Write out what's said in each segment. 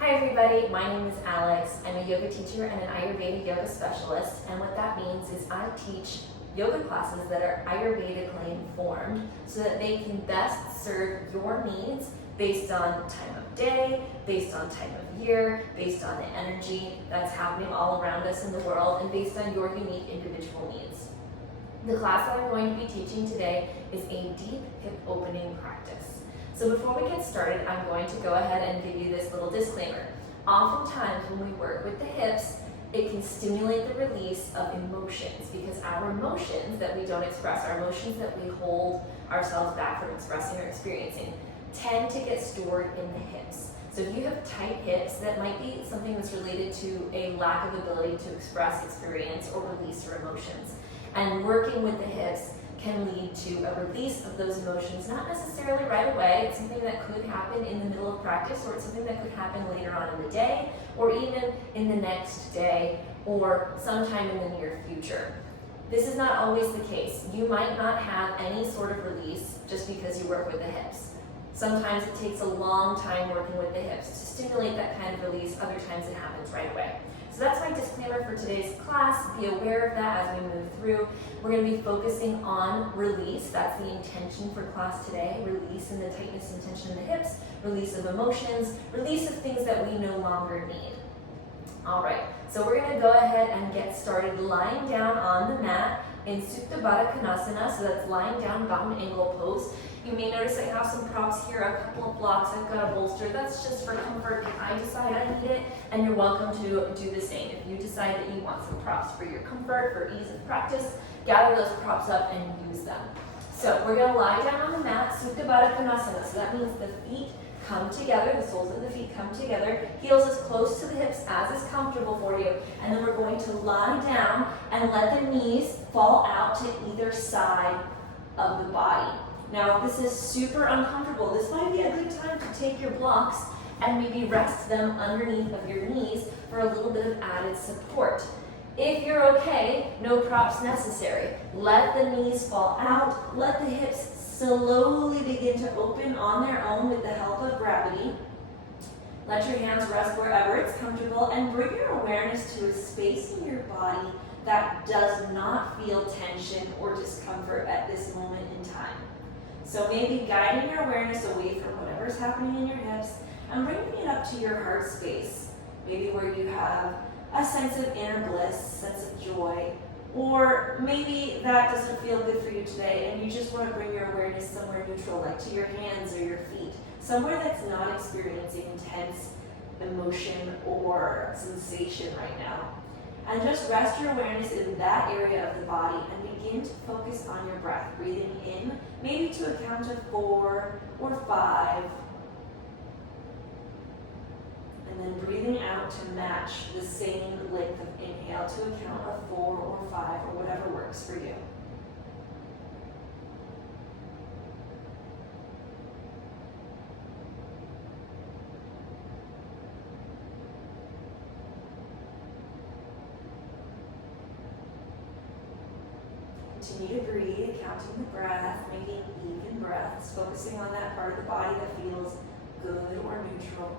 Hi everybody, my name is Alex. I'm a yoga teacher and an Ayurvedic yoga specialist, and what that means is I teach yoga classes that are Ayurvedically informed so that they can best serve your needs based on time of day, based on time of year, based on the energy that's happening all around us in the world, and based on your unique individual needs. The class that I'm going to be teaching today is a deep hip opening practice. So before we get started, I'm going to go ahead and give you this little disclaimer. Oftentimes when we work with the hips, it can stimulate the release of emotions because our emotions that we don't express, our emotions that we hold ourselves back from expressing or experiencing, tend to get stored in the hips. So if you have tight hips, that might be something that's related to a lack of ability to express, experience, or release your emotions. And working with the hips can lead to a release of those emotions, not necessarily right away. It's something that could happen in the middle of practice, or it's something that could happen later on in the day, or even in the next day, or sometime in the near future. This is not always the case. You might not have any sort of release just because you work with the hips. Sometimes it takes a long time working with the hips to stimulate that kind of release. Other times it happens right away. So that's my disclaimer for today's class. Be aware of that as we move through. We're going to be focusing on release. That's the intention for class today. Release in the tightness and tension in the hips, release of emotions, release of things that we no longer need. All right, so we're going to go ahead and get started lying down on the mat in Supta Baddha Konasana. So that's lying down, bound angle pose. You may notice I have some props here, a couple of blocks. I've got a bolster. That's just for comfort if I decide I need it, and you're welcome to do the same. If you decide that you want some props for your comfort, for ease of practice, gather those props up and use them. So we're going to lie down on the mat, Supta Baddha Konasana. So that means the feet come together, the soles of the feet come together, heels as close to the hips as is comfortable for you, and then we're going to lie down and let the knees fall out to either side of the body. Now, if this is super uncomfortable, this might be a good time to take your blocks and maybe rest them underneath of your knees for a little bit of added support. If you're okay, no props necessary. Let the knees fall out, let the hips slowly begin to open on their own with the help of gravity. Let your hands rest wherever it's comfortable and bring your awareness to a space in your body that does not feel tension or discomfort at this moment in time. So maybe guiding your awareness away from whatever's happening in your hips and bringing it up to your heart space, maybe where you have a sense of inner bliss, sense of joy, or maybe that doesn't feel good for you today and you just want to bring your awareness somewhere neutral, like to your hands or your feet, somewhere that's not experiencing intense emotion or sensation right now. And just rest your awareness in that area of the body and begin to focus on your breath, breathing in, maybe to a count of 4 or 5, and then breathing out to match the same length of inhale to a count of 4 or 5 or whatever works for you. Continue to breathe, counting the breath, making even breaths, focusing on that part of the body that feels good or neutral.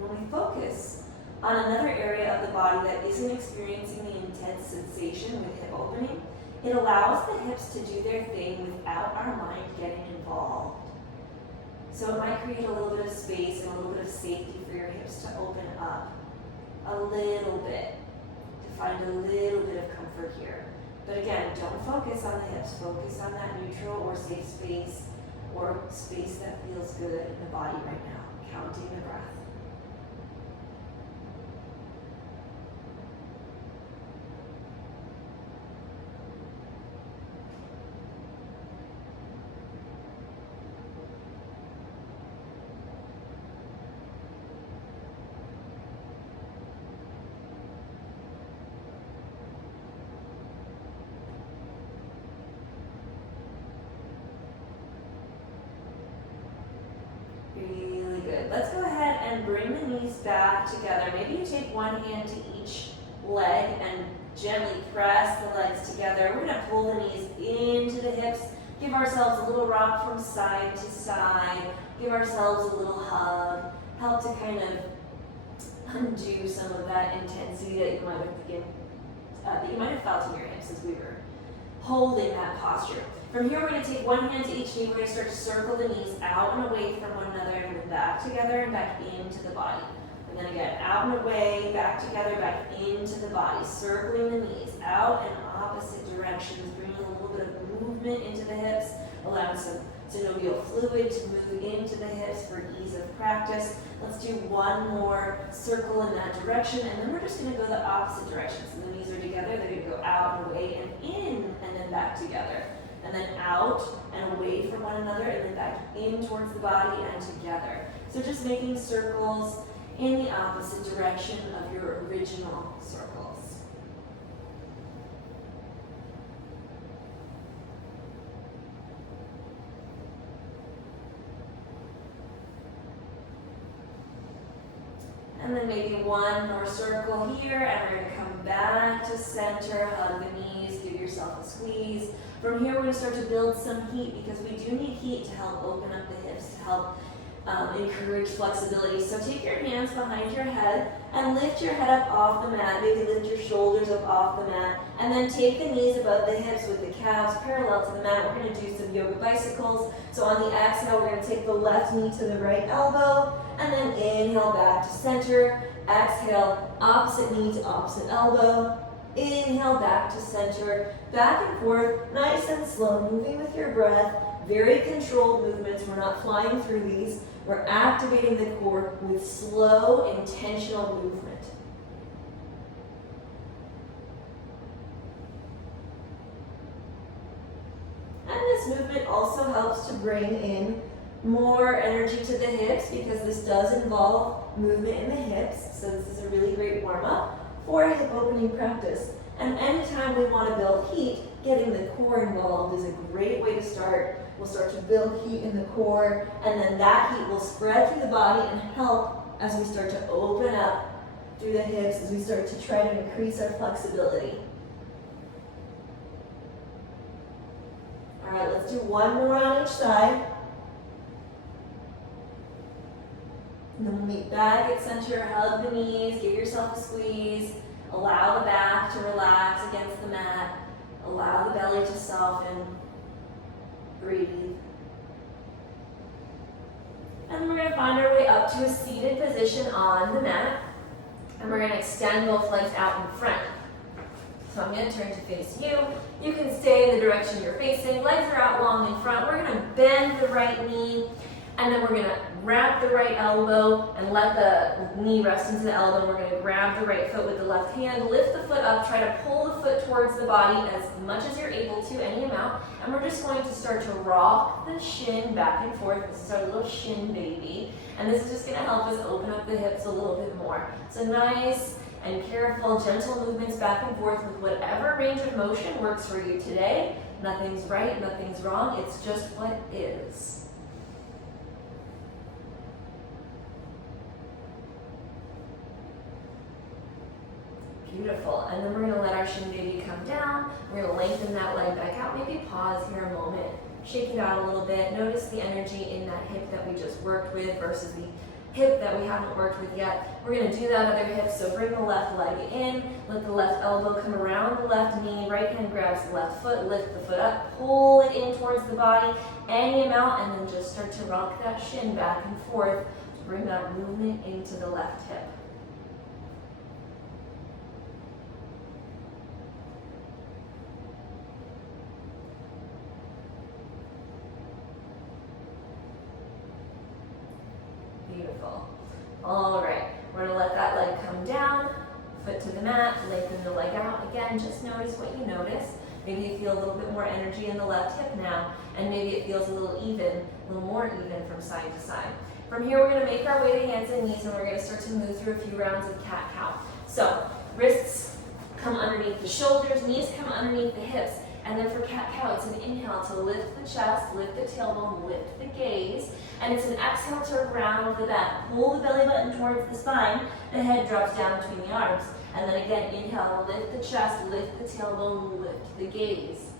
When we focus on another area of the body that isn't experiencing the intense sensation with hip opening, it allows the hips to do their thing without our mind getting involved. So it might create a little bit of space and a little bit of safety for your hips to open up a little bit, to find a little bit of comfort here. But again, don't focus on the hips, focus on that neutral or safe space or space that feels good in the body right now, counting the breath. Really good. Let's go ahead and bring the knees back together. Maybe you take one hand to each leg and gently press the legs together. We're gonna pull the knees into the hips. Give ourselves a little rock from side to side. Give ourselves a little hug. Help to kind of undo some of that intensity that you might have felt in your hips as we were holding that posture. From here, we're going to take one hand to each knee. We're going to start to circle the knees out and away from one another, and then back together and back into the body. And then again, out and away, back together, back into the body. Circling the knees out in opposite directions, bringing a little bit of movement into the hips, allowing some synovial fluid to move into the hips for ease of practice. Let's do one more circle in that direction, and then we're just going to go the opposite direction. So the knees are together, they're going to go out and away and in, and then back together. And then out and away from one another, and then back in towards the body and together. So just making circles in the opposite direction of your original circles. And then maybe one more circle here, and we're going to come back to center, hug the knees, give yourself a squeeze. From here, we're going to start to build some heat, because we do need heat to help open up the hips, to help encourage flexibility. So take your hands behind your head and lift your head up off the mat. Maybe lift your shoulders up off the mat, and then take the knees above the hips with the calves parallel to the mat. We're going to do some yoga bicycles. So on the exhale, we're going to take the left knee to the right elbow, and then inhale back to center. Exhale, opposite knee to opposite elbow. Inhale back to center, back and forth, nice and slow, moving with your breath. Very controlled movements. We're not flying through these. We're activating the core with slow, intentional movement. And this movement also helps to bring in more energy to the hips, because this does involve movement in the hips. So this is a really great warm-up for a hip opening practice. And anytime we want to build heat, getting the core involved is a great way to start. We'll start to build heat in the core, and then that heat will spread through the body and help as we start to open up through the hips, as we start to try to increase our flexibility. All right, let's do one more on each side. And then we'll meet back at center, hug the knees, give yourself a squeeze. Allow the back to relax against the mat. Allow the belly to soften. Breathe. And we're going to find our way up to a seated position on the mat. And we're going to extend both legs out in front. So I'm going to turn to face you. You can stay in the direction you're facing. Legs are out long in front. We're going to bend the right knee. And then we're going to wrap the right elbow and let the knee rest into the elbow. We're going to grab the right foot with the left hand, lift the foot up, try to pull the foot towards the body as much as you're able to, any amount. And we're just going to start to rock the shin back and forth. This is our little shin baby. And this is just going to help us open up the hips a little bit more. So nice and careful, gentle movements back and forth with whatever range of motion works for you today. Nothing's right, nothing's wrong. It's just what is. Beautiful. And then we're going to let our shin baby come down. We're going to lengthen that leg back out. Maybe pause here a moment. Shake it out a little bit. Notice the energy in that hip that we just worked with versus the hip that we haven't worked with yet. We're going to do that other hip. So bring the left leg in. Let the left elbow come around the left knee. Right hand grabs the left foot. Lift the foot up. Pull it in towards the body. Any amount. And then just start to rock that shin back and forth to bring that movement into the left hip. Beautiful. All right, we're gonna let that leg come down, foot to the mat, lengthen the leg out. Again, just notice what you notice. Maybe you feel a little bit more energy in the left hip now, and maybe it feels a little more even from side to side. From here, we're gonna make our way to hands and knees, and we're gonna start to move through a few rounds of cat-cow. So, wrists come underneath the shoulders, knees come underneath the hips. And then for cat-cow, it's an inhale to lift the chest, lift the tailbone, lift the gaze. And it's an exhale to round the back. Pull the belly button towards the spine. The head drops down between the arms. And then again, inhale, lift the chest, lift the tailbone, lift the gaze.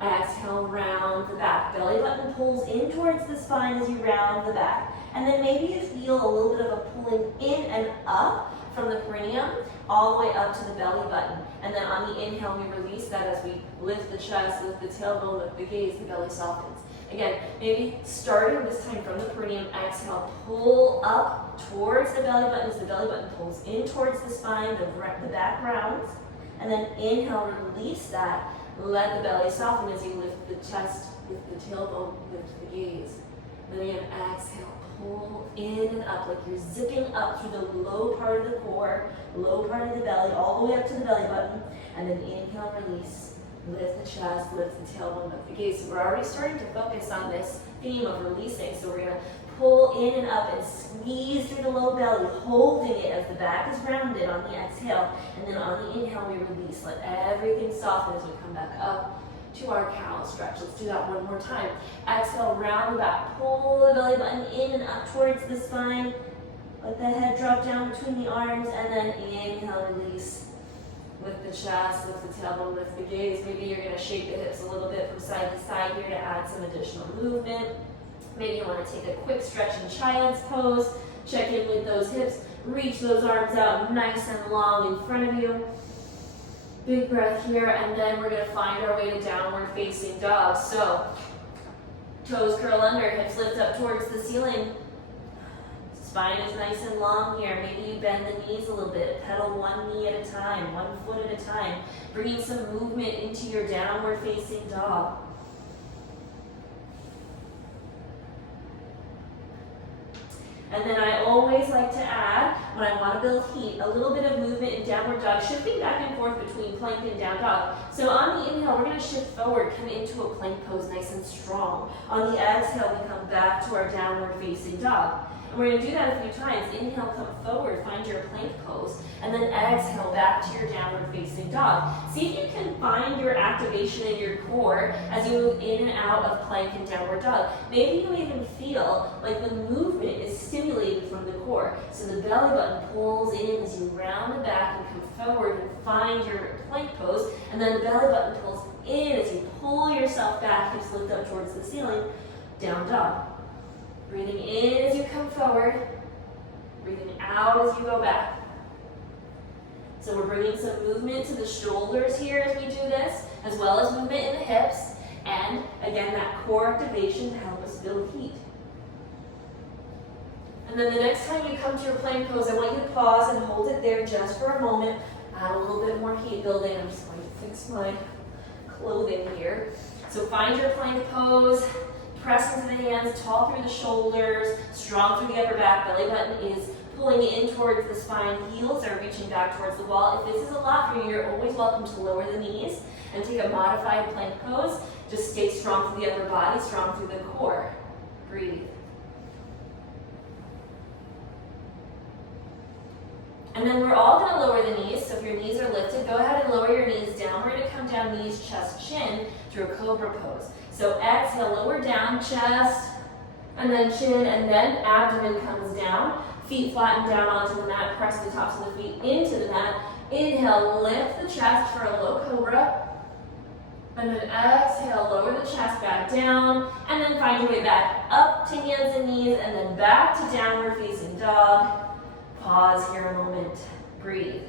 Exhale, round the back. Belly button pulls in towards the spine as you round the back. And then maybe you feel a little bit of a pulling in and up from the perineum all the way up to the belly button. And then on the inhale, we release that as we lift the chest, lift the tailbone, lift the gaze, the belly softens. Again, maybe starting this time from the perineum, exhale, pull up towards the belly button as the belly button pulls in towards the spine, the back rounds. And then inhale, release that. Let the belly soften as you lift the chest, lift the tailbone, lift the gaze. Then again, exhale, pull in and up like you're zipping up through the low part of the core, low part of the belly, all the way up to the belly button. And then inhale, release, lift the chest, lift the tailbone, lift the gaze. So we're already starting to focus on this theme of releasing. So we're going to pull in and up and squeeze through the low belly, holding it as the back is rounded on the exhale. And then on the inhale, we release. Let everything soften as we come back up to our cow stretch. Let's do that one more time. Exhale, round the back. Pull the belly button in and up towards the spine. Let the head drop down between the arms. And then inhale, release. Lift the chest, lift the tailbone, lift the gaze. Maybe you're going to shake the hips a little bit from side to side here to add some additional movement. Maybe you want to take a quick stretch in child's pose. Check in with those hips. Reach those arms out nice and long in front of you. Big breath here, and then we're going to find our way to downward facing dog. So, toes curl under, hips lift up towards the ceiling. Spine is nice and long here. Maybe you bend the knees a little bit. Pedal one knee at a time, 1 foot at a time. Bringing some movement into your downward facing dog. And then I always like to add, when I want to build heat, a little bit of movement in downward dog, shifting back and forth between plank and down dog. So on the inhale, we're going to shift forward, come into a plank pose nice and strong. On the exhale, we come back to our downward facing dog. And we're going to do that a few times. Inhale, come forward, find your plank pose, and then exhale back to your downward facing dog. See if you can find your activation in your core as you move in and out of plank and downward dog. Maybe you even feel like the movement is stimulated from the core. So the belly button pulls in as you round the back and come forward and find your plank pose, and then the belly button pulls in as you pull yourself back, hips lift up towards the ceiling, down dog. Breathing in as you come forward, breathing out as you go back. So we're bringing some movement to the shoulders here as we do this, as well as movement in the hips, and again, that core activation to help us build heat. And then the next time you come to your plank pose, I want you to pause and hold it there just for a moment. Add a little bit more heat building. I'm just going to fix my clothing here. So find your plank pose. Press into the hands, tall through the shoulders, strong through the upper back. Belly button is pulling in towards the spine. Heels are reaching back towards the wall. If this is a lot for you, you're always welcome to lower the knees and take a modified plank pose. Just stay strong through the upper body, strong through the core. Breathe. And then we're all going to lower the knees. So if your knees are lifted, go ahead and lower your knees down. We're going to come down, knees, chest, chin through a cobra pose. So exhale, lower down, chest, and then chin, and then abdomen comes down. Feet flatten down onto the mat. Press the tops of the feet into the mat. Inhale, lift the chest for a low cobra. And then exhale, lower the chest back down. And then find your way back up to hands and knees, and then back to downward facing dog. Pause here a moment. Breathe.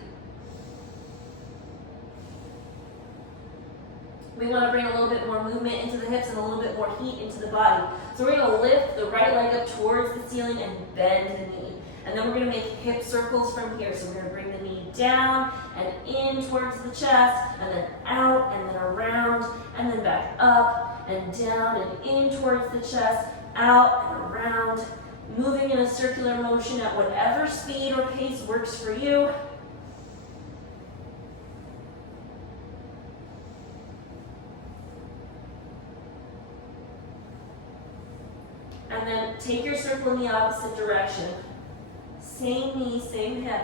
We want to bring a little bit more movement into the hips and a little bit more heat into the body. So we're going to lift the right leg up towards the ceiling and bend the knee. And then we're going to make hip circles from here. So we're going to bring the knee down and in towards the chest, and then out, and then around, and then back up, and down, and in towards the chest, out, and around. Moving in a circular motion at whatever speed or pace works for you. And then take your circle in the opposite direction. Same knee, same hip.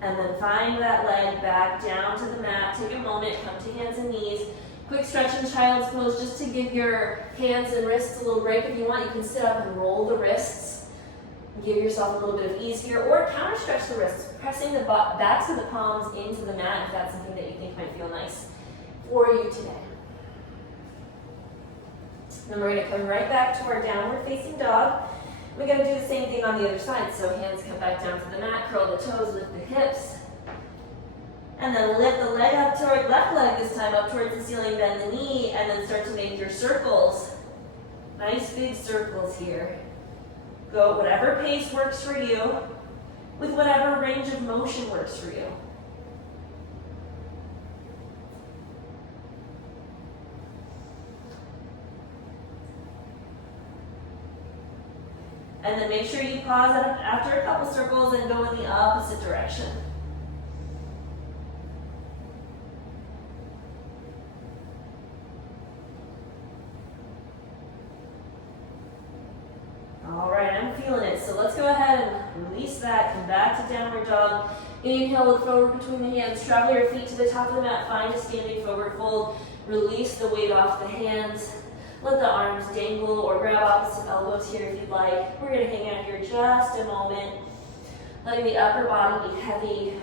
And then find that leg back down to the mat. Take a moment, come to hands and knees. Quick stretch in child's pose just to give your hands and wrists a little break. If you want, you can sit up and roll the wrists. Give yourself a little bit of ease here, or counter stretch the wrists, pressing the backs of the palms into the mat if that's something that you think might feel nice for you today. Then we're going to come right back to our downward facing dog. We're going to do the same thing on the other side. So hands come back down to the mat, curl the toes, lift the hips. And then lift the leg up toward left leg this time, up towards the ceiling, bend the knee, and then start to make your circles. Nice big circles here. Go at whatever pace works for you, with whatever range of motion works for you. And then make sure you pause after a couple circles and go in the opposite direction. All right, I'm feeling it. So let's go ahead and release that. Come back to downward dog. Inhale, look forward between the hands. Travel your feet to the top of the mat. Find a standing forward fold. Release the weight off the hands. Let the arms dangle or grab opposite elbows here if you'd like. We're going to hang out here just a moment. Letting the upper body be heavy.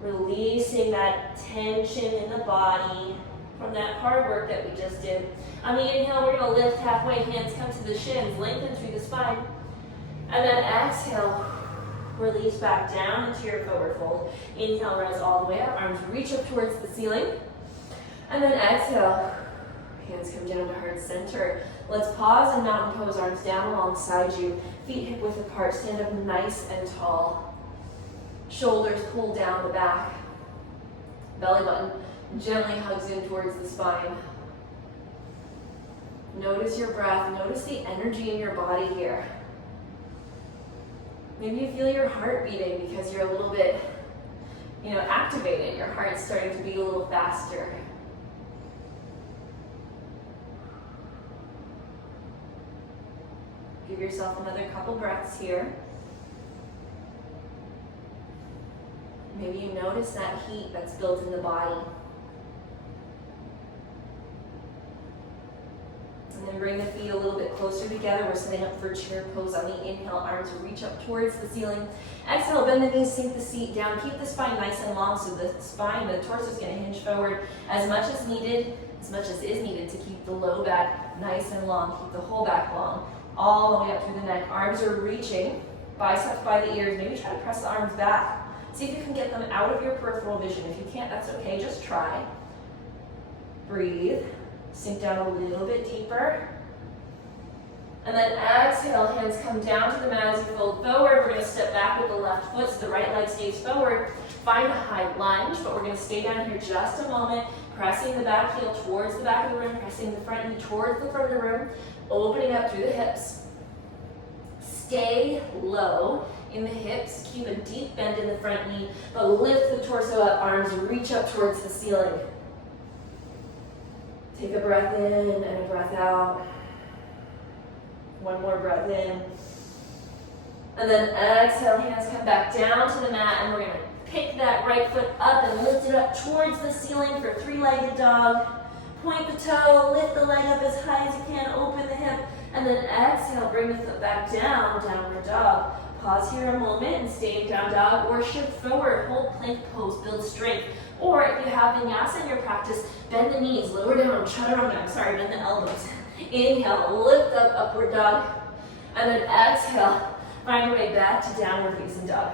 Releasing that tension in the body from that hard work that we just did. On the inhale, we're going to lift halfway. Hands come to the shins. Lengthen through the spine. And then exhale. Release back down into your forward fold. Inhale, rise all the way up. Arms reach up towards the ceiling. And then exhale. Hands come down to heart center. Let's pause and mountain pose, arms down alongside you. Feet hip width apart, stand up nice and tall. Shoulders pull down the back. Belly button gently hugs in towards the spine. Notice your breath, notice the energy in your body here. Maybe you feel your heart beating because you're a little bit, activated. Your heart's starting to beat a little faster. Give yourself another couple breaths here. Maybe you notice that heat that's built in the body. And then bring the feet a little bit closer together. We're setting up for chair pose on the inhale. Arms reach up towards the ceiling. Exhale, bend the knees, sink the seat down. Keep the spine nice and long so the spine, the torso is going to hinge forward as much as is needed to keep the low back nice and long. Keep the whole back long. All the way up through the neck. Arms are reaching, biceps by the ears. Maybe try to press the arms back. See if you can get them out of your peripheral vision. If you can't, that's okay, just try. Breathe. Sink down a little bit deeper. And then exhale, hands come down to the mat as you fold forward. We're going to step back with the left foot so the right leg stays forward. Find a high lunge, but we're going to stay down here just a moment. Pressing the back heel towards the back of the room, pressing the front knee towards the front of the room, opening up through the hips. Stay low in the hips, keep a deep bend in the front knee, but lift the torso up, arms reach up towards the ceiling. Take a breath in and a breath out. One more breath in. And then exhale, hands come back down to the mat, and we're going to pick that right foot up and lift it up towards the ceiling for three-legged dog. Point the toe, lift the leg up as high as you can, open the hip, and then exhale, bring the foot back down, downward dog. Pause here a moment and stay in down dog, or shift forward, hold plank pose, build strength. Or if you have vinyasa in your practice, bend the knees, lower down, chaturanga, bend the elbows. Inhale, lift up, upward dog, and then exhale, find your way back to downward facing dog.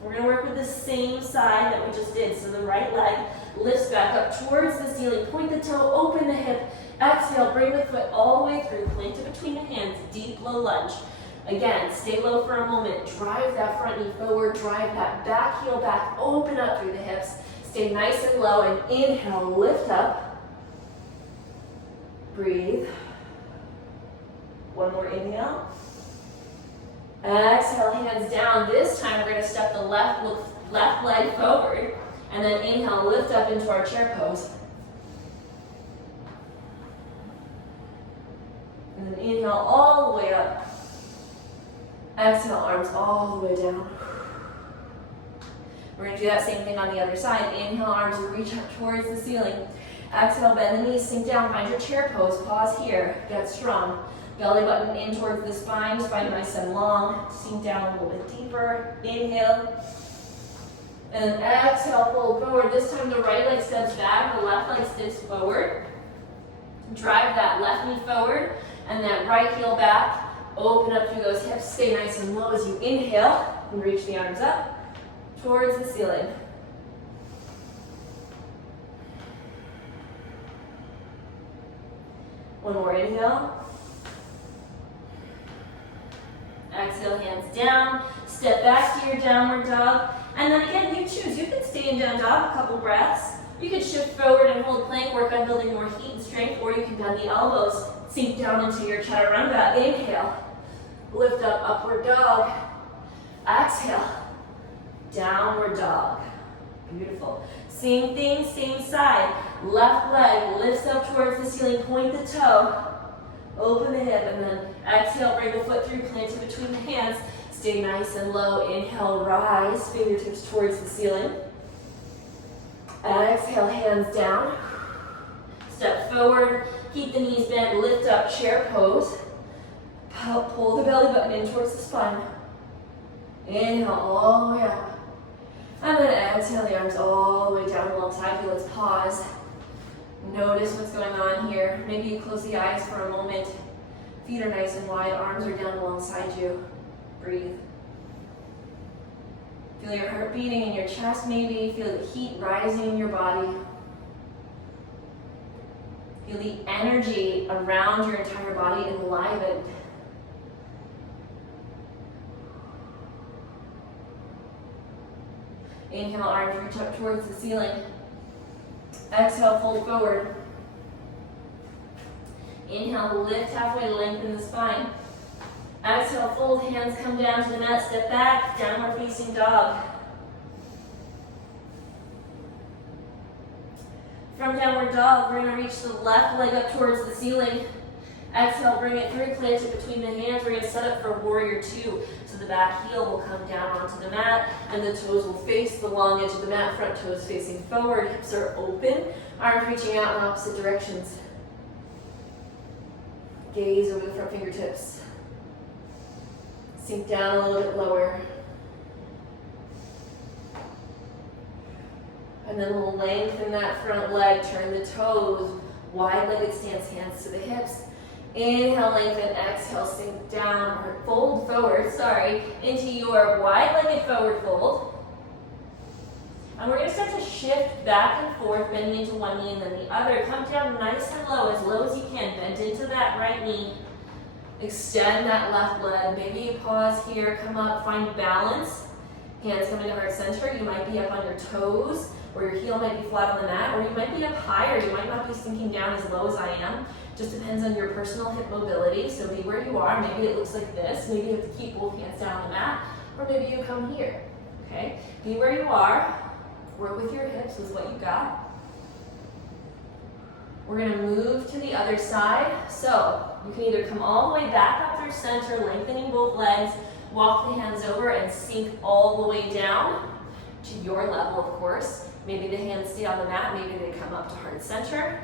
We're going to work with the same side that we just did. So the right leg lifts back up towards the ceiling. Point the toe, open the hip. Exhale, bring the foot all the way through. Plant it between the hands. Deep, low lunge. Again, stay low for a moment. Drive that front knee forward. Drive that back heel back. Open up through the hips. Stay nice and low. And inhale, lift up. Breathe. One more inhale. Exhale, hands down. This time we're going to step the left leg forward, and then inhale, lift up into our chair pose. And then inhale all the way up. Exhale, arms all the way down. We're gonna do that same thing on the other side. Inhale, arms reach up towards the ceiling. Exhale, bend the knees, sink down, find your chair pose. Pause here, get strong. Belly button in towards the spine nice and long. Sink down a little bit deeper. Inhale. And exhale, fold forward. This time the right leg steps back, the left leg steps forward. Drive that left knee forward and that right heel back. Open up through those hips. Stay nice and low as you inhale. And reach the arms up towards the ceiling. One more inhale. Exhale, hands down. Step back to your downward dog. And then again, you choose. You can stay in down dog a couple breaths. You can shift forward and hold plank, work on building more heat and strength, or you can bend the elbows, sink down into your chaturanga. Inhale. Lift up, upward dog. Exhale. Downward dog. Beautiful. Same thing, same side. Left leg lifts up towards the ceiling, point the toe. Open the hip, and then exhale, bring the foot through, plant it between the hands. Stay nice and low. Inhale, rise, fingertips towards the ceiling. Exhale, hands down. Step forward, keep the knees bent, lift up, chair pose. Pull the belly button in towards the spine. Inhale all the way up. And then exhale the arms all the way down alongside you. Let's pause. Notice what's going on here. Maybe you close the eyes for a moment. Feet are nice and wide, arms are down alongside you. Breathe. Feel your heart beating in your chest maybe. Feel the heat rising in your body. Feel the energy around your entire body enlivened. Inhale, arms reach up towards the ceiling. Exhale, fold forward. Inhale, lift halfway, lengthen the spine. Exhale, fold, hands come down to the mat, step back, downward facing dog. From downward dog, we're going to reach the left leg up towards the ceiling. Exhale, bring it through, plant it between the hands. We're going to set up for warrior two. So the back heel will come down onto the mat, and the toes will face the long edge of the mat, front toes facing forward, hips are open, arms reaching out in opposite directions. Gaze over the front fingertips. Sink down a little bit lower. And then we'll lengthen that front leg, turn the toes, wide-legged stance, hands to the hips. Inhale, lengthen, exhale, sink down, or fold forward, into your wide-legged forward fold. And we're going to start to shift back and forth, bending into one knee and then the other. Come down nice and low as you can. Bend into that right knee. Extend that left leg. Maybe you pause here, come up, find balance. Hands coming to heart center. You might be up on your toes, or your heel might be flat on the mat, or you might be up higher. You might not be sinking down as low as I am. Just depends on your personal hip mobility. So be where you are. Maybe it looks like this. Maybe you have to keep both hands down on the mat, or maybe you come here. Okay? Be where you are. Work with your hips with what you got. We're going to move to the other side. So you can either come all the way back up through center, lengthening both legs, walk the hands over and sink all the way down to your level, of course. Maybe the hands stay on the mat, maybe they come up to heart center.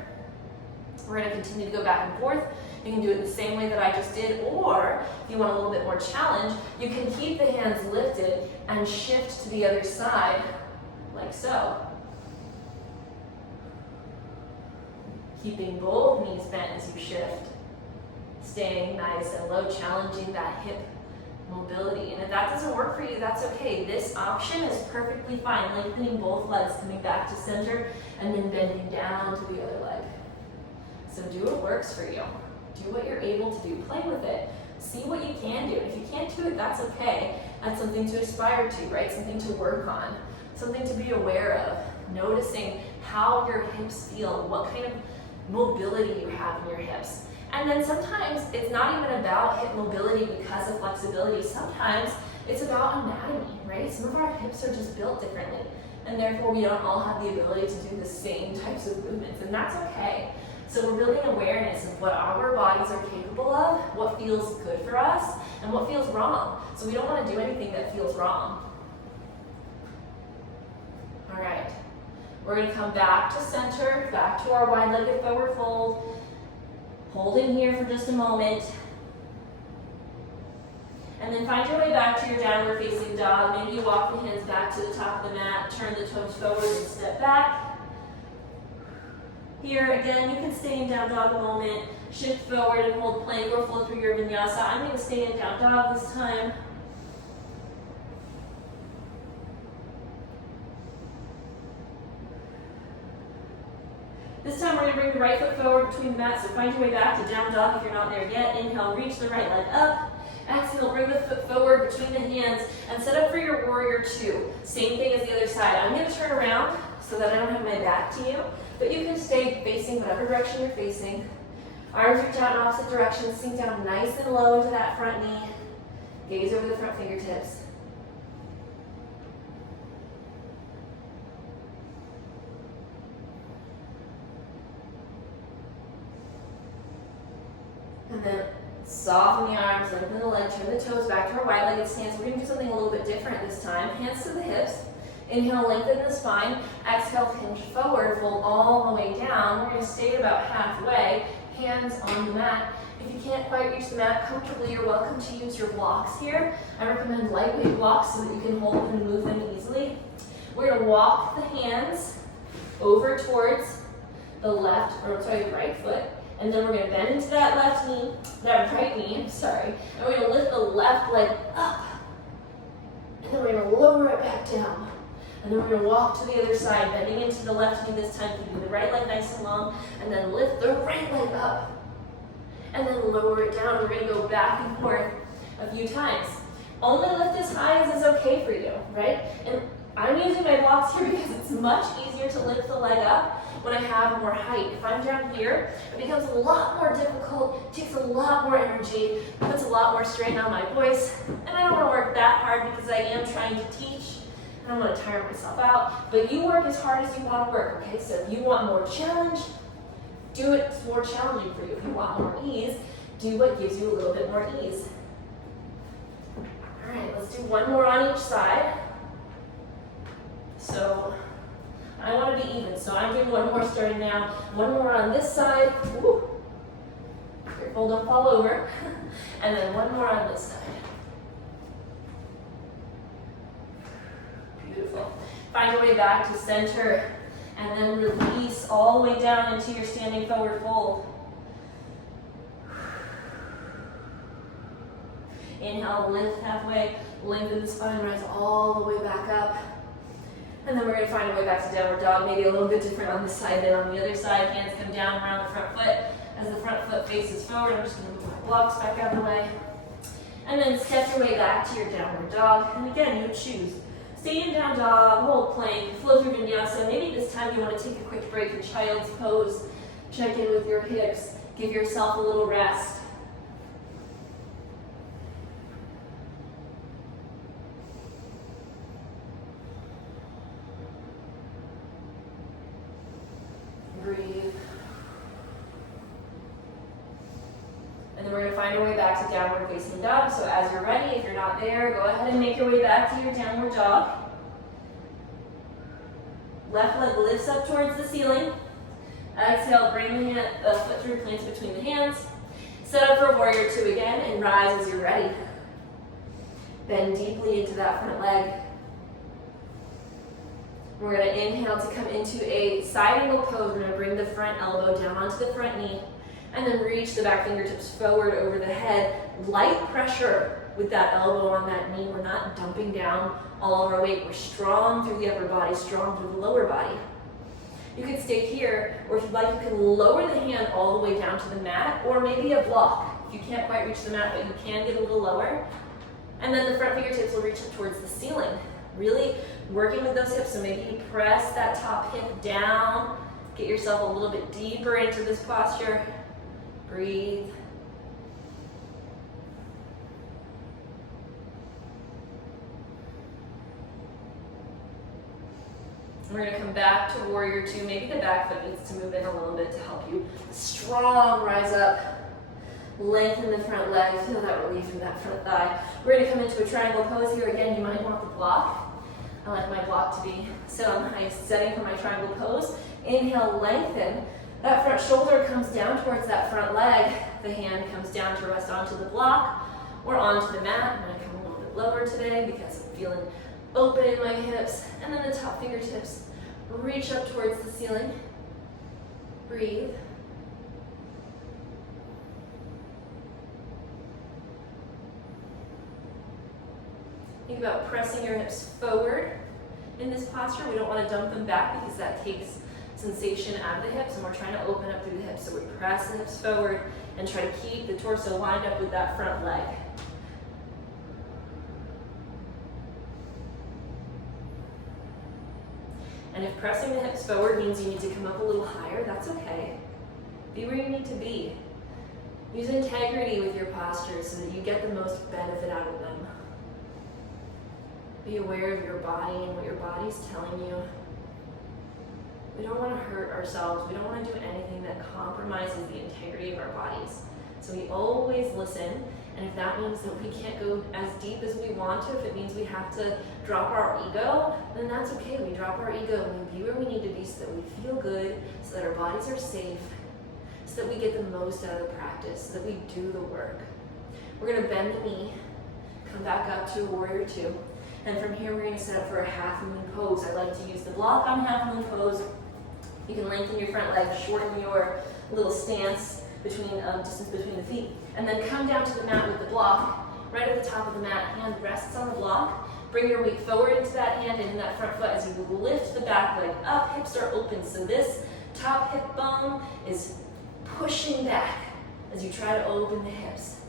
We're going to continue to go back and forth. You can do it the same way that I just did, or if you want a little bit more challenge, you can keep the hands lifted and shift to the other side, like so. Keeping both knees bent as you shift. Staying nice and low, challenging that hip mobility. And if that doesn't work for you, that's okay. This option is perfectly fine. Lengthening both legs, coming back to center, and then bending down to the other leg. So do what works for you. Do what you're able to do. Play with it. See what you can do. If you can't do it, that's okay. That's something to aspire to, right? Something to work on. Something to be aware of. Noticing how your hips feel, what kind of mobility you have in your hips. And then sometimes it's not even about hip mobility because of flexibility. Sometimes it's about anatomy, right? Some of our hips are just built differently, and therefore we don't all have the ability to do the same types of movements, and that's okay. So we're building awareness of what our bodies are capable of, what feels good for us, and what feels wrong. So we don't want to do anything that feels wrong. We're going to come back to center, back to our wide-legged forward fold. Holding here for just a moment. And then find your way back to your downward facing dog. Maybe you walk the hands back to the top of the mat, turn the toes forward and step back. Here, again, you can stay in down dog a moment. Shift forward and hold plank or flow through your vinyasa. I'm going to stay in down dog this time. This time we're going to bring the right foot forward between the mat, so find your way back to down dog if you're not there yet. Inhale, reach the right leg up. Exhale, bring the foot forward between the hands and set up for your warrior two. Same thing as the other side. I'm going to turn around so that I don't have my back to you, but you can stay facing whatever direction you're facing. Arms reach out in opposite directions, sink down nice and low into that front knee. Gaze over the front fingertips. And then soften the arms, lengthen the leg, turn the toes back to our wide-legged stance. We're going to do something a little bit different this time. Hands to the hips. Inhale, lengthen the spine. Exhale, hinge forward, fold all the way down. We're going to stay about halfway, hands on the mat. If you can't quite reach the mat comfortably, you're welcome to use your blocks here. I recommend lightweight blocks so that you can hold them and move them easily. We're going to walk the hands over towards the right foot. And then we're going to bend into that right knee, and we're going to lift the left leg up. And then we're going to lower it back down. And then we're going to walk to the other side, bending into the left knee this time, keeping the right leg nice and long, and then lift the right leg up. And then lower it down. We're going to go back and forth a few times. Only lift as high as is okay for you, right? And I'm using my blocks here because it's much easier to lift the leg up when I have more height. If I'm down here, it becomes a lot more difficult, takes a lot more energy, puts a lot more strain on my voice, and I don't want to work that hard because I am trying to teach. I don't want to tire myself out, but you work as hard as you want to work, okay? So if you want more challenge, do it more challenging for you. If you want more ease, do what gives you a little bit more ease. All right, let's do one more on each side. So I want to be even, so I'm doing one more starting now. One more on this side. Woo. Careful, don't fall over. And then one more on this side. Beautiful. Find your way back to center, and then release all the way down into your standing forward fold. Inhale, lift halfway, lengthen the spine, rise all the way back up. And then we're going to find our way back to downward dog, maybe a little bit different on this side than on the other side. Hands come down around the front foot. As the front foot faces forward, I'm just going to move my blocks back out of the way. And then step your way back to your downward dog. And again, you choose. Stay in down dog, hold plank, flow through vinyasa. Maybe this time you want to take a quick break in child's pose. Check in with your hips. Give yourself a little rest. Breathe. And then we're going to find our way back to downward facing dog. So as you're ready, if you're not there, go ahead and make your way back to your downward dog. Left leg lifts up towards the ceiling. Exhale, bring the foot through, plants between the hands. Set up for warrior two again and rise as you're ready. Bend deeply into that front leg. We're going to inhale to come into a side angle pose. We're going to bring the front elbow down onto the front knee and then reach the back fingertips forward over the head. Light pressure with that elbow on that knee. We're not dumping down all of our weight. We're strong through the upper body, strong through the lower body. You can stay here, or if you'd like, you can lower the hand all the way down to the mat, or maybe a block. If you can't quite reach the mat, but you can get a little lower. And then the front fingertips will reach up towards the ceiling. Really working with those hips, so maybe you press that top hip down, get yourself a little bit deeper into this posture. Breathe. We're going to come back to warrior two. Maybe the back foot needs to move in a little bit to help you. Strong, rise up. Lengthen the front leg. Feel that relief from that front thigh. We're going to come into a triangle pose here. Again, you might want the block. I like my block to be sit on my setting for my triangle pose. Inhale, lengthen. That front shoulder comes down towards that front leg. The hand comes down to rest onto the block or onto the mat. I'm going to come a little bit lower today because I'm feeling open in my hips. And then the top fingertips reach up towards the ceiling. Breathe. Think about pressing your hips forward in this posture. We don't want to dump them back because that takes sensation out of the hips, and we're trying to open up through the hips. So we press the hips forward and try to keep the torso lined up with that front leg. And if pressing the hips forward means you need to come up a little higher, that's okay. Be where you need to be. Use integrity with your postures so that you get the most benefit out of them. Be aware of your body and what your body's telling you. We don't want to hurt ourselves. We don't want to do anything that compromises the integrity of our bodies. So we always listen, and if that means that we can't go as deep as we want to, if it means we have to drop our ego, then that's okay. We drop our ego and we be where we need to be so that we feel good, so that our bodies are safe, so that we get the most out of the practice, so that we do the work. We're going to bend the knee, come back up to a warrior two. And from here, we're going to set up for a half moon pose. I like to use the block on half moon pose. You can lengthen your front leg, shorten your little stance distance between the feet, and then come down to the mat with the block. Right at the top of the mat, hand rests on the block. Bring your weight forward into that hand and in that front foot as you lift the back leg up. Hips are open, so this top hip bone is pushing back as you try to open the hips.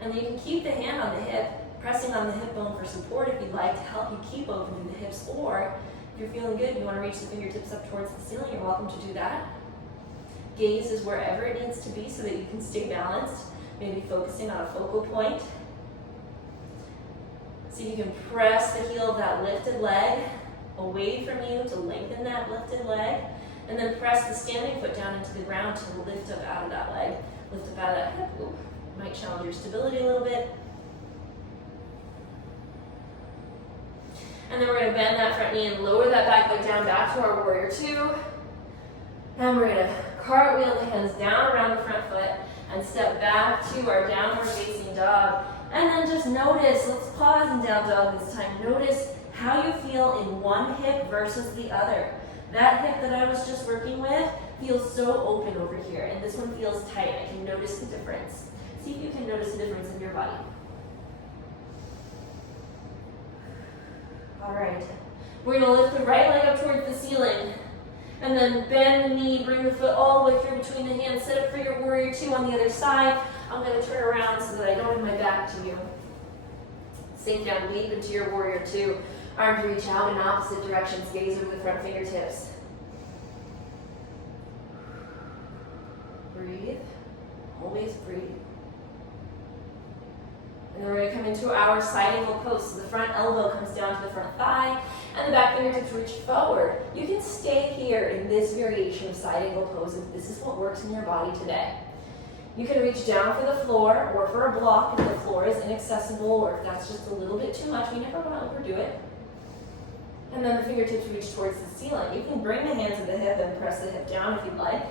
And then you can keep the hand on the hip, pressing on the hip bone for support if you'd like to help you keep opening the hips, or if you're feeling good, you want to reach the fingertips up towards the ceiling, you're welcome to do that. Gaze is wherever it needs to be so that you can stay balanced, maybe focusing on a focal point. See if you can press the heel of that lifted leg away from you to lengthen that lifted leg, and then press the standing foot down into the ground to lift up out of that leg, lift up out of that hip. Ooh, might challenge your stability a little bit. And then we're going to bend that front knee and lower that back leg down back to our warrior two. And we're going to cartwheel the hands down around the front foot and step back to our downward facing dog. And then just notice, let's pause in down dog this time. Notice how you feel in one hip versus the other. That hip that I was just working with feels so open over here, and this one feels tight. I can notice the difference. See if you can notice the difference in your body. All right, we're gonna lift the right leg up towards the ceiling, and then bend the knee, bring the foot all the way through between the hands, set up for your warrior two on the other side. I'm gonna turn around so that I don't have my back to you. Sink down deep into your warrior two. Arms reach out in opposite directions, gaze over the front fingertips. Breathe, always breathe. And then we're going to come into our side angle pose. So the front elbow comes down to the front thigh, and the back fingertips reach forward. You can stay here in this variation of side angle pose if this is what works in your body today. You can reach down for the floor or for a block if the floor is inaccessible, or if that's just a little bit too much. We never want to overdo it. And then the fingertips reach towards the ceiling. You can bring the hand to the hip and press the hip down if you'd like.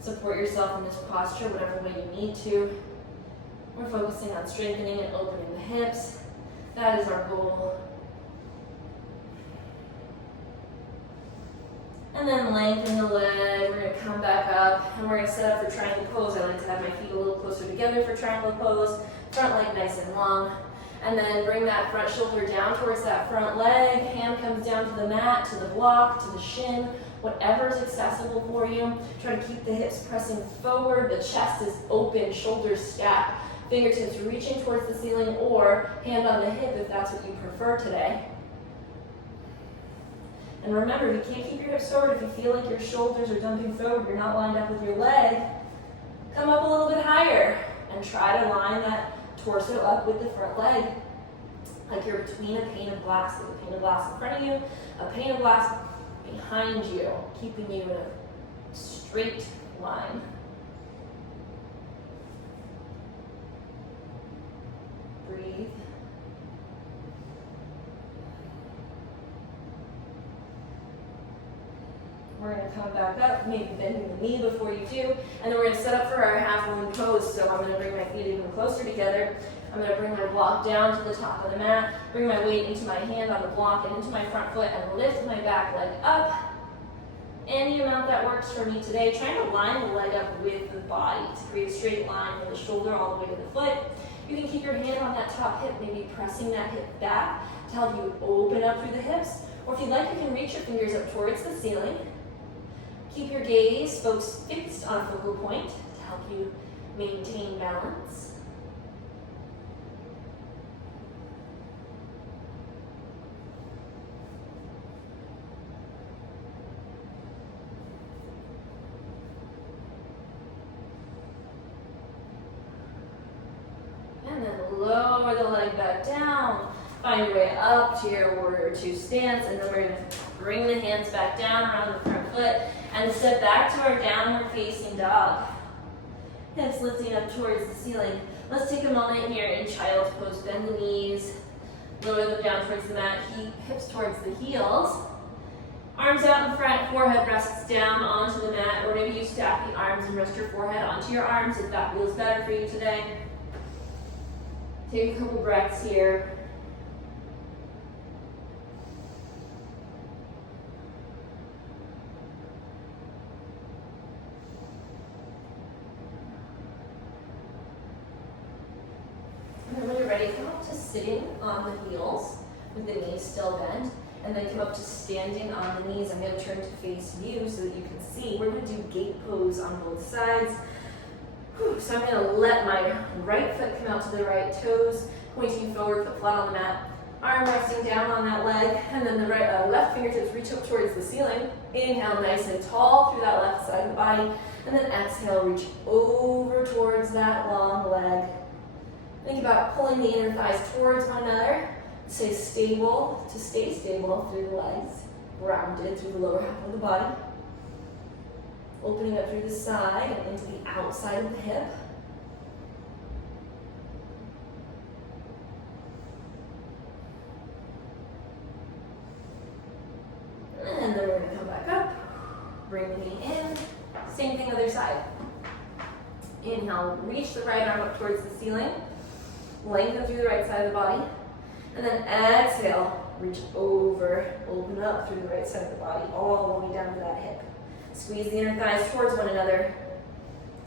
Support yourself in this posture whatever way you need to. We're focusing on strengthening and opening the hips. That is our goal. And then lengthen the leg. We're going to come back up and we're going to set up for triangle pose. I like to have my feet a little closer together for triangle pose. Front leg nice and long. And then bring that front shoulder down towards that front leg. Hand comes down to the mat, to the block, to the shin, whatever is accessible for you. Try to keep the hips pressing forward. The chest is open, shoulders stacked. Fingertips reaching towards the ceiling, or hand on the hip if that's what you prefer today. And remember, if you can't keep your hips forward, if you feel like your shoulders are dumping forward, you're not lined up with your leg, come up a little bit higher and try to line that torso up with the front leg. Like you're between a pane of glass, with a pane of glass in front of you, a pane of glass behind you, keeping you in a straight line. Breathe. We're going to come back up, maybe bending the knee before you do, and then we're going to set up for our half moon pose. So I'm going to bring my feet even closer together. I'm going to bring my block down to the top of the mat, bring my weight into my hand on the block and into my front foot, and lift my back leg up. Any amount that works for me today. Trying to line the leg up with the body to create a straight line from the shoulder all the way to the foot. You can keep your hand on that top hip, maybe pressing that hip back to help you open up through the hips. Or if you'd like, you can reach your fingers up towards the ceiling. Keep your gaze fixed on a focal point to help you maintain balance. And then lower the leg back down. Find your way up to your warrior two stance, and then we're going to bring the hands back down around the front foot and step back to our downward facing dog. Hips lifting up towards the ceiling. Let's take a moment here in child's pose. Bend the knees, lower them down towards the mat, hips towards the heels. Arms out in front, forehead rests down onto the mat, or maybe you stack the arms and rest your forehead onto your arms if that feels better for you today. Take a couple breaths here. And then when you're ready, come up to sitting on the heels with the knees still bent, and then come up to standing on the knees. I'm going to turn to face you so that you can see. We're going to do gate pose on both sides. So I'm going to let my right foot come out to the right toes, pointing forward, foot flat on the mat. Arm resting down on that leg, and then the left fingertips reach up towards the ceiling. Inhale nice and tall through that left side of the body, and then exhale, reach over towards that long leg. Think about pulling the inner thighs towards one another. Stay stable through the legs, grounded through the lower half of the body. Opening up through the side and into the outside of the hip. And then we're going to come back up, bring the knee in. Same thing other side. Inhale, reach the right arm up towards the ceiling. Lengthen through the right side of the body. And then exhale, reach over, open up through the right side of the body, all the way down to that hip. Squeeze the inner thighs towards one another.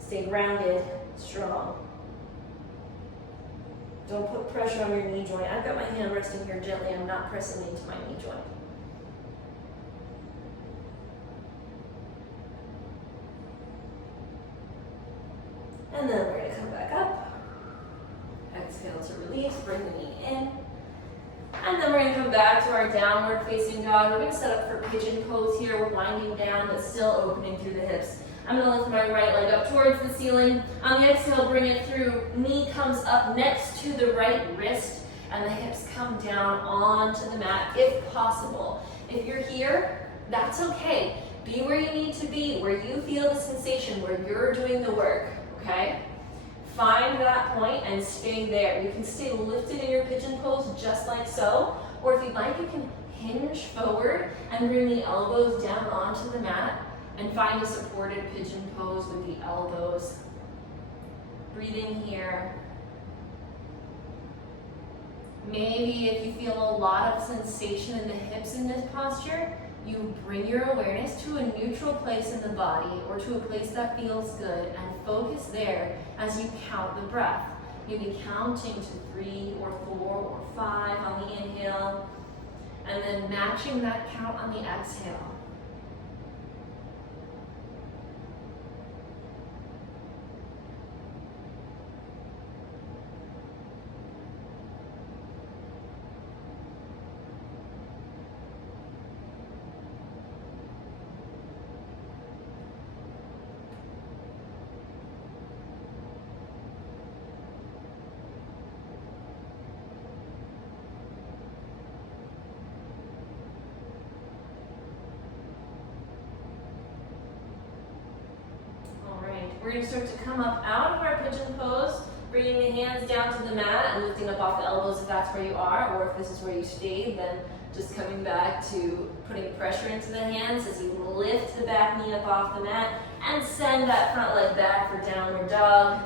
Stay grounded, strong. Don't put pressure on your knee joint. I've got my hand resting here gently. I'm not pressing into my knee joint. And then we're going to come back up. Exhale to release, bring the knee in. And then we're going to come back to our downward facing dog. We're going to set up for pigeon pose here. We're winding down, but still opening through the hips. I'm going to lift my right leg up towards the ceiling. On the exhale, bring it through. Knee comes up next to the right wrist, and the hips come down onto the mat if possible. If you're here, that's okay. Be where you need to be, where you feel the sensation, where you're doing the work, okay? Find that point and stay there. You can stay lifted in your pigeon pose just like so, or if you'd like, you can hinge forward and bring the elbows down onto the mat and find a supported pigeon pose with the elbows. Breathing here. Maybe if you feel a lot of sensation in the hips in this posture, you bring your awareness to a neutral place in the body or to a place that feels good and focus there as you count the breath. Maybe counting to 3 or 4 or 5 on the inhale, and then matching that count on the exhale. We're going to start to come up out of our pigeon pose, bringing the hands down to the mat and lifting up off the elbows if that's where you are, or if this is where you stayed, then Just coming back to putting pressure into the hands as you lift the back knee up off the mat and send that front leg back for downward dog.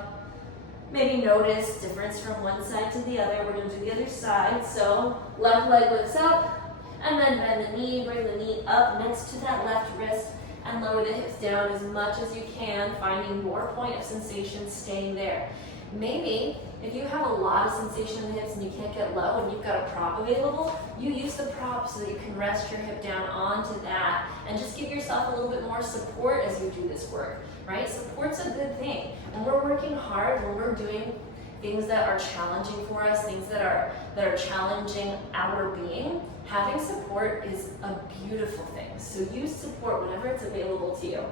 Maybe notice difference from one side to the other. We're going to do the other side. So left leg lifts up, and then bend the knee, bring the knee up next to that left wrist, and lower the hips down as much as you can, finding your point of sensation, staying there. Maybe if you have a lot of sensation in the hips and you can't get low and you've got a prop available, you use the prop so that you can rest your hip down onto that and just give yourself a little bit more support as you do this work, right? Support's a good thing. When we're working hard, when we're doing things that are challenging for us, things that are challenging our being, having support is a beautiful thing. So use support whenever it's available to you.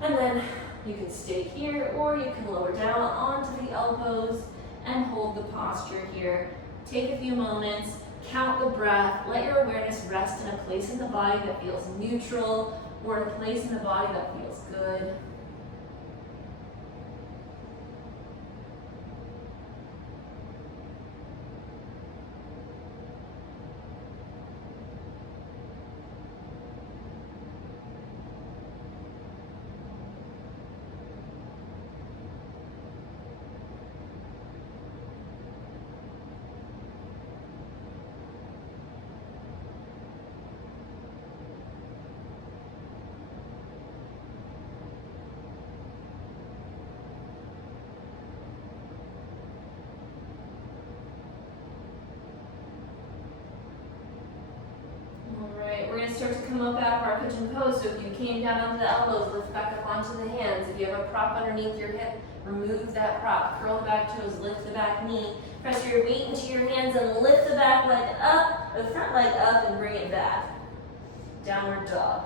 And then you can stay here, or you can lower down onto the elbows and hold the posture here. Take a few moments, count the breath, let your awareness rest in a place in the body that feels neutral, or a place in the body that feels good. We're going to start to come up out of our pigeon pose. So if you came down onto the elbows, lift back up onto the hands. If you have a prop underneath your hip, remove that prop. Curl the back toes, lift the back knee. Press your weight into your hands and lift the back leg up, the front leg up, and bring it back. Downward dog.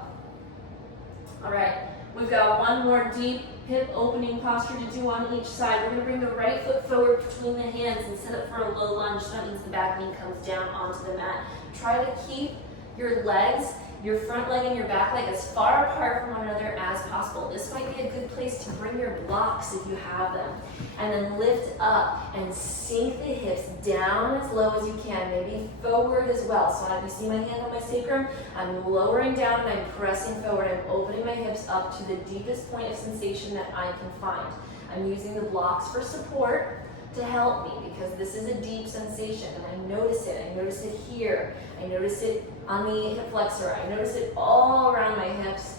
All right, we've got one more deep hip opening posture to do on each side. We're going to bring the right foot forward between the hands and set up for a low lunge. So that means the back knee comes down onto the mat. Try to keep your legs, your front leg and your back leg as far apart from one another as possible. This might be a good place to bring your blocks if you have them. And then lift up and sink the hips down as low as you can, maybe forward as well. So if you see my hand on my sacrum, I'm lowering down and I'm pressing forward. I'm opening my hips up to the deepest point of sensation that I can find. I'm using the blocks for support to help me because this is a deep sensation and I notice it. I notice it here. I notice it on the hip flexor. I notice it all around my hips.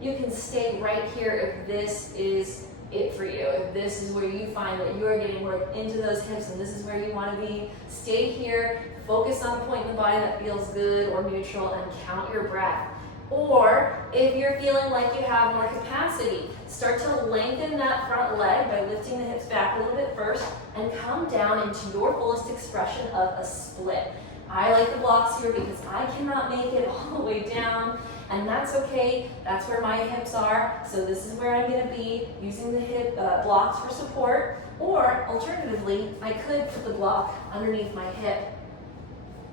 You can stay right here if this is it for you. If this is where you find that you are getting work into those hips and this is where you want to be, stay here. Focus on the point in the body that feels good or neutral and count your breath. Or if you're feeling like you have more capacity, start to lengthen that front leg by lifting the hips back a little bit first and come down into your fullest expression of a split. I like the blocks here because I cannot make it all the way down, and that's okay. That's where my hips are, so this is where I'm going to be using the hip blocks for support. Or alternatively, I could put the block underneath my hip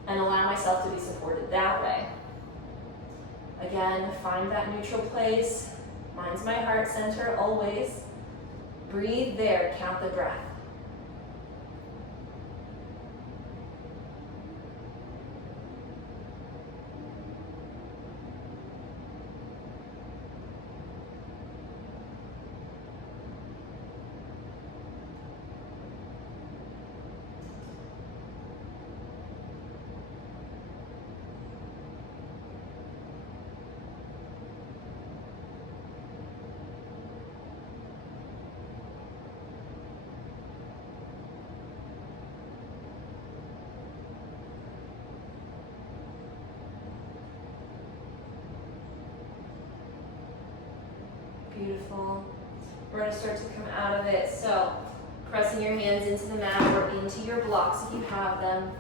and allow myself to be supported that way. Again, find that neutral place. Mine's my heart center always. Breathe there, count the breath. Beautiful. We're going to start to come out of it. So pressing your hands into the mat or into your blocks if you have them.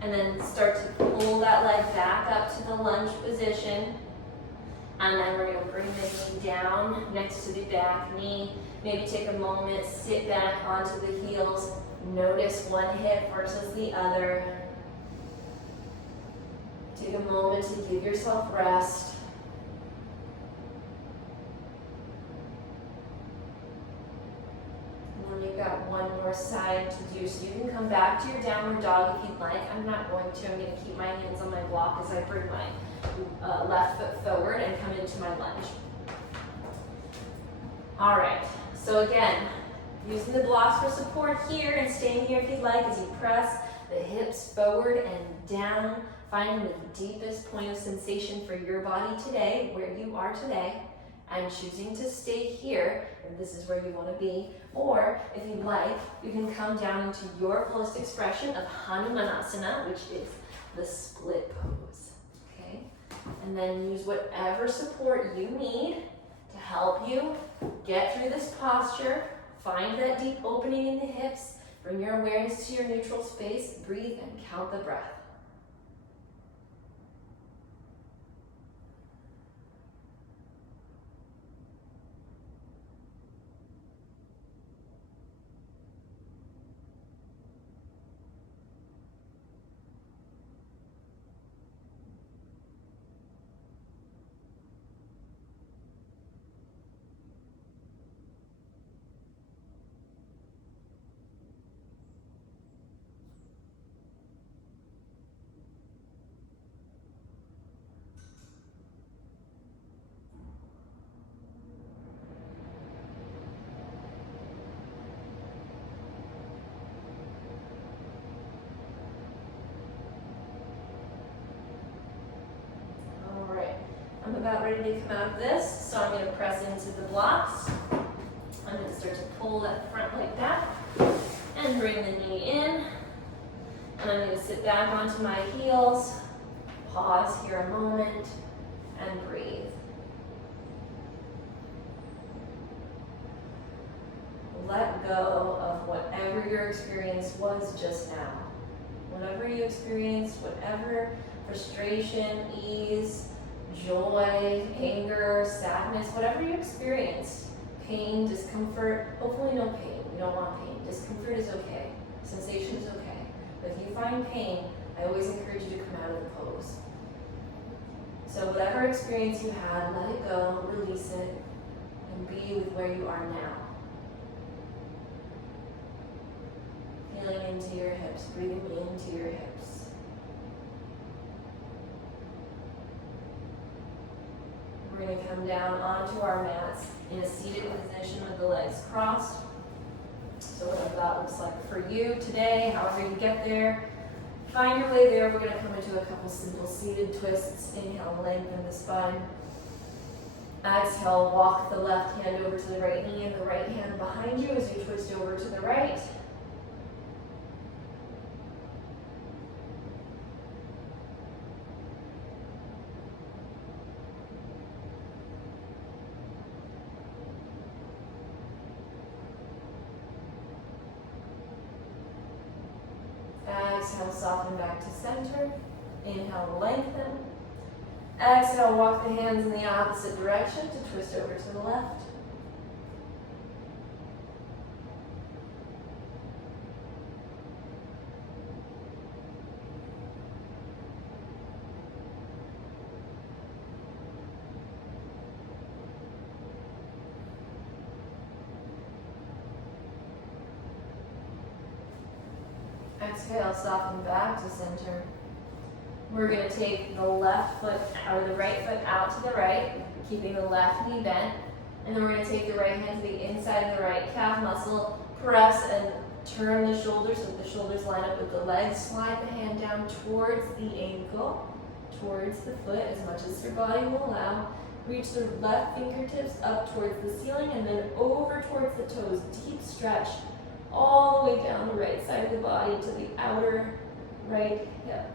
And then start to pull that leg back up to the lunge position. And then we're going to bring the knee down next to the back knee. Maybe take a moment, sit back onto the heels. Notice one hip versus the other. Take a moment to give yourself rest. When you've got got one more side to do. So you can come back to your downward dog if you'd like. I'm not going to. I'm going to keep my hands on my block as I bring my left foot forward and come into my lunge. All right, so again, using the blocks for support here and staying here if you'd like as you press the hips forward and down, finding the deepest point of sensation for your body today, where you are today. I'm choosing to stay here, and this is where you want to be. Or, if you'd like, you can come down into your fullest expression of hanumanasana, which is the split pose, okay? And then use whatever support you need to help you get through this posture. Find that deep opening in the hips. Bring your awareness to your neutral space. Breathe and count the breath. I'm about ready to come out of this, so I'm going to press into the blocks. I'm going to start to pull that front leg back and bring the knee in. And I'm going to sit back onto my heels, pause here a moment, and breathe. Let go of whatever your experience was just now. Whatever you experienced, whatever frustration, ease, joy, anger, sadness, whatever you experienced, pain, discomfort, hopefully no pain. We don't want pain. Discomfort is okay. Sensation is okay. But if you find pain, I always encourage you to come out of the pose. So whatever experience you had, let it go, release it, and be with where you are now. Feeling into your hips, breathing into your hips. We're going to come down onto our mats in a seated position with the legs crossed. So what that looks like for you today, however you get there. Find your way there. We're going to come into a couple simple seated twists. Inhale, lengthen the spine. Exhale, walk the left hand over to the right knee and the right hand behind you as you twist over to the right. Exhale, soften back to center. Inhale, lengthen. Exhale, walk the hands in the opposite direction to twist over to the left. Exhale, soften back to center. We're going to take the left foot or the right foot out to the right, keeping the left knee bent. And then we're going to take the right hand to the inside of the right calf muscle, press and turn the shoulders so that the shoulders line up with the legs. Slide the hand down towards the ankle, towards the foot as much as your body will allow. Reach the left fingertips up towards the ceiling and then over towards the toes. Deep stretch all the way down the right side of the body to the outer right hip.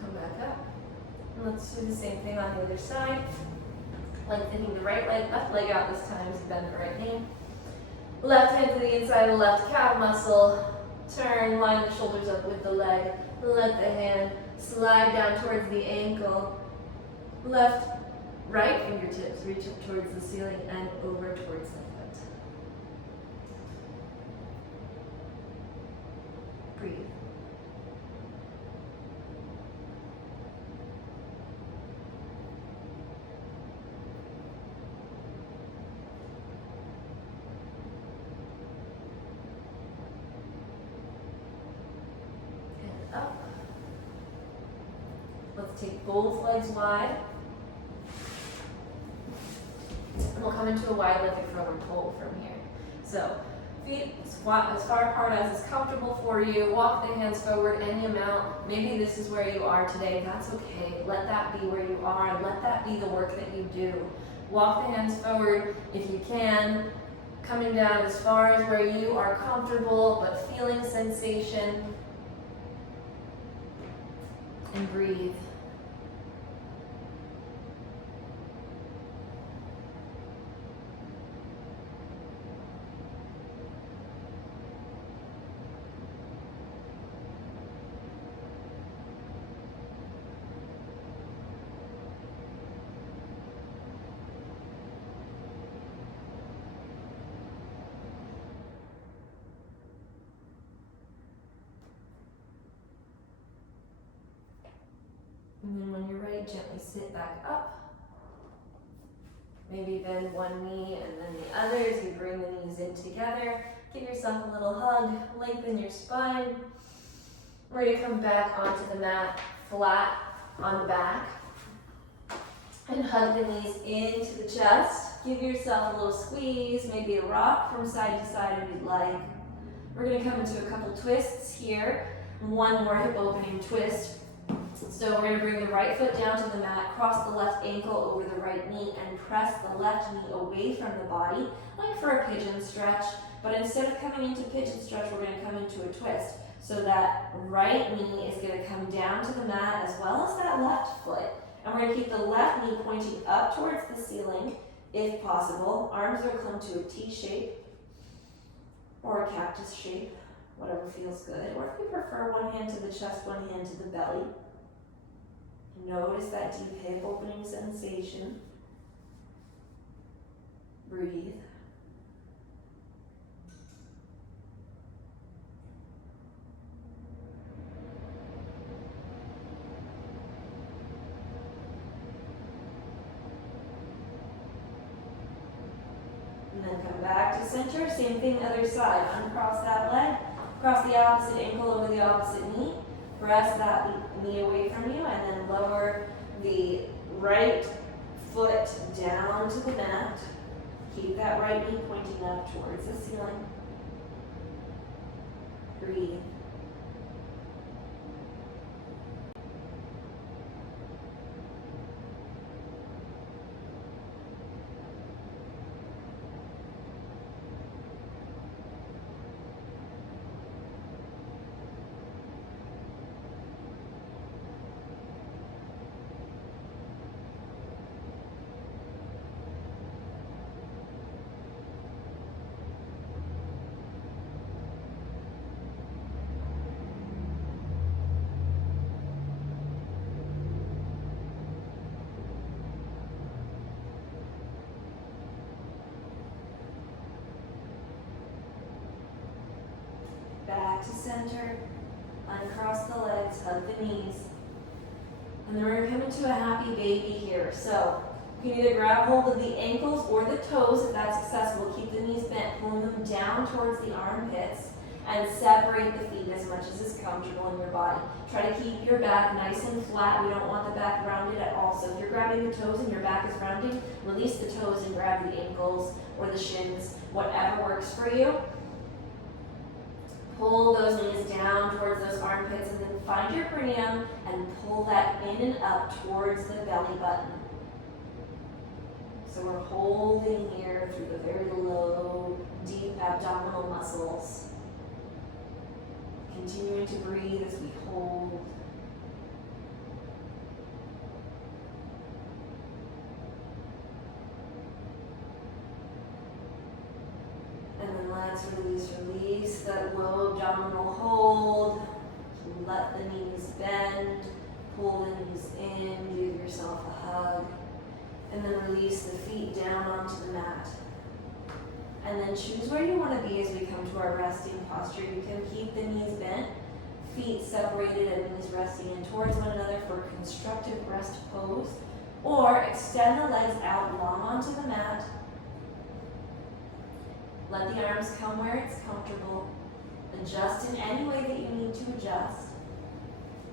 Come back up. And let's do the same thing on the other side. Lengthening the right leg, left leg out this time as you bend the right knee. Left hand to the inside of the left calf muscle. Turn, line the shoulders up with the leg. Let the hand slide down towards the ankle. Left right fingertips reach up towards the ceiling and over towards the foot. Breathe. And up. Let's take both legs wide. And we'll come into a wide legged forward fold from here. So feet squat as far apart as is comfortable for you. Walk the hands forward any amount. Maybe this is where you are today. That's okay. Let that be where you are. Let that be the work that you do. Walk the hands forward if you can. Coming down as far as where you are comfortable, but feeling sensation. And breathe. And then when you're ready, gently sit back up. Maybe bend one knee and then the other as you bring the knees in together. Give yourself a little hug, lengthen your spine. We're going to come back onto the mat, flat on the back. And hug the knees into the chest. Give yourself a little squeeze, maybe a rock from side to side if you'd like. We're going to come into a couple twists here. One more hip opening twist. So we're going to bring the right foot down to the mat, cross the left ankle over the right knee, and press the left knee away from the body, like for a pigeon stretch. But instead of coming into pigeon stretch, we're going to come into a twist. So that right knee is going to come down to the mat as well as that left foot. And we're going to keep the left knee pointing up towards the ceiling, if possible. Arms are come to a T shape or a cactus shape, whatever feels good. Or if you prefer, one hand to the chest, one hand to the belly. Notice that deep hip opening sensation. Breathe. And then come back to center. Same thing, other side. Uncross that leg. Cross the opposite ankle over the opposite knee. Press that knee away from you and then lower the right foot down to the mat. Keep that right knee pointing up towards the ceiling. Breathe. Back to center, uncross the legs, hug the knees. And then we're going to come into a happy baby here. So you can either grab hold of the ankles or the toes if that's accessible. Keep the knees bent, pulling them down towards the armpits, and separate the feet as much as is comfortable in your body. Try to keep your back nice and flat. We don't want the back rounded at all. So if you're grabbing the toes and your back is rounding, release the toes and grab the ankles or the shins, whatever works for you. Pull those knees down towards those armpits and then find your perineum and pull that in and up towards the belly button. So we're holding here through the very low, deep abdominal muscles. Continuing to breathe as we hold. And then let's release that low abdominal hold. Let the knees bend, pull the knees in, give yourself a hug. And then release the feet down onto the mat. And then choose where you want to be as we come to our resting posture. You can keep the knees bent, feet separated and knees resting in towards one another for constructive rest pose. Or extend the legs out long onto the mat. Let the arms come where it's comfortable. Adjust in any way that you need to adjust.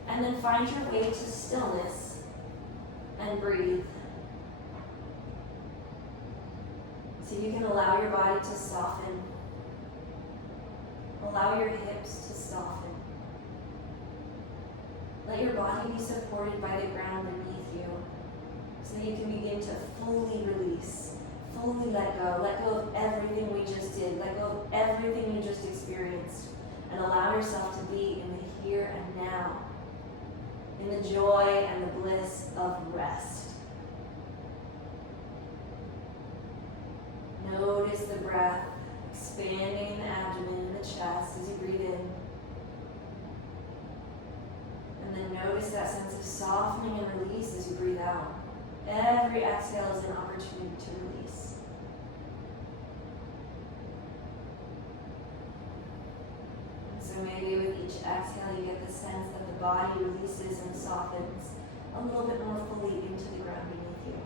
And then find your way to stillness and breathe. So you can allow your body to soften. Allow your hips to soften. Let your body be supported by the ground beneath you so you can begin to fully release, fully let go. Let go of everything we just did. Let go of everything you just experienced. And allow yourself to be in the here and now, in the joy and the bliss of rest. Notice the breath expanding the abdomen and the chest as you breathe in. And then notice that sense of softening and release as you breathe out. Every exhale is an opportunity to release. So maybe with each exhale you get the sense that the body releases and softens a little bit more fully into the ground beneath you.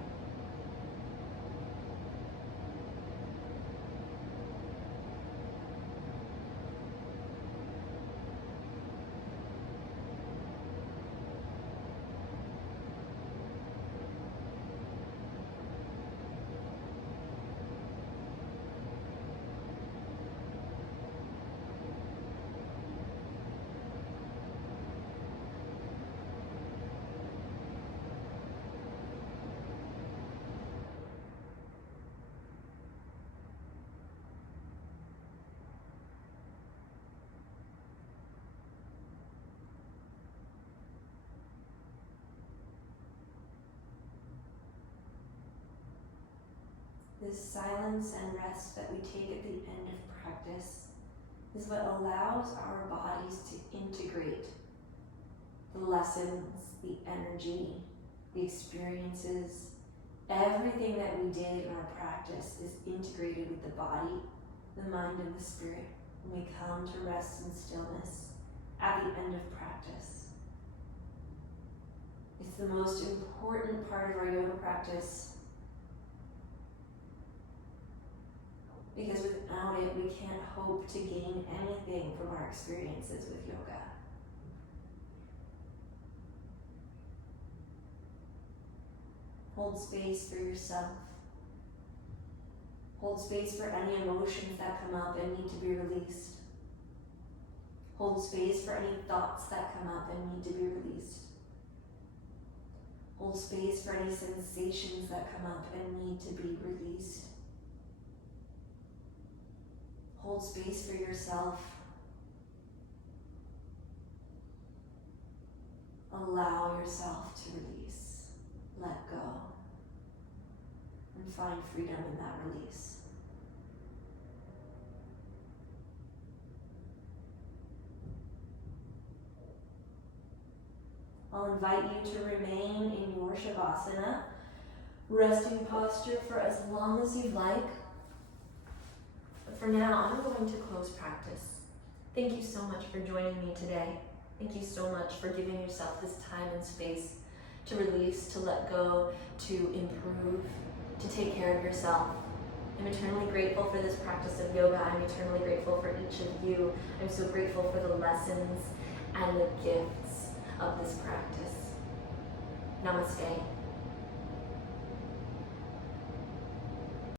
This silence and rest that we take at the end of practice is what allows our bodies to integrate the lessons, the energy, the experiences. Everything that we did in our practice is integrated with the body, the mind, and the spirit when we come to rest in stillness at the end of practice. It's the most important part of our yoga practice, because without it, we can't hope to gain anything from our experiences with yoga. Hold space for yourself. Hold space for any emotions that come up and need to be released. Hold space for any thoughts that come up and need to be released. Hold space for any sensations that come up and need to be released. Hold space for yourself. Allow yourself to release, let go, and find freedom in that release. I'll invite you to remain in your Shavasana, resting posture for as long as you'd like. But for now, I'm going to close practice. Thank you so much for joining me today. Thank you so much for giving yourself this time and space to release, to let go, to improve, to take care of yourself. I'm eternally grateful for this practice of yoga. I'm eternally grateful for each of you. I'm so grateful for the lessons and the gifts of this practice. Namaste.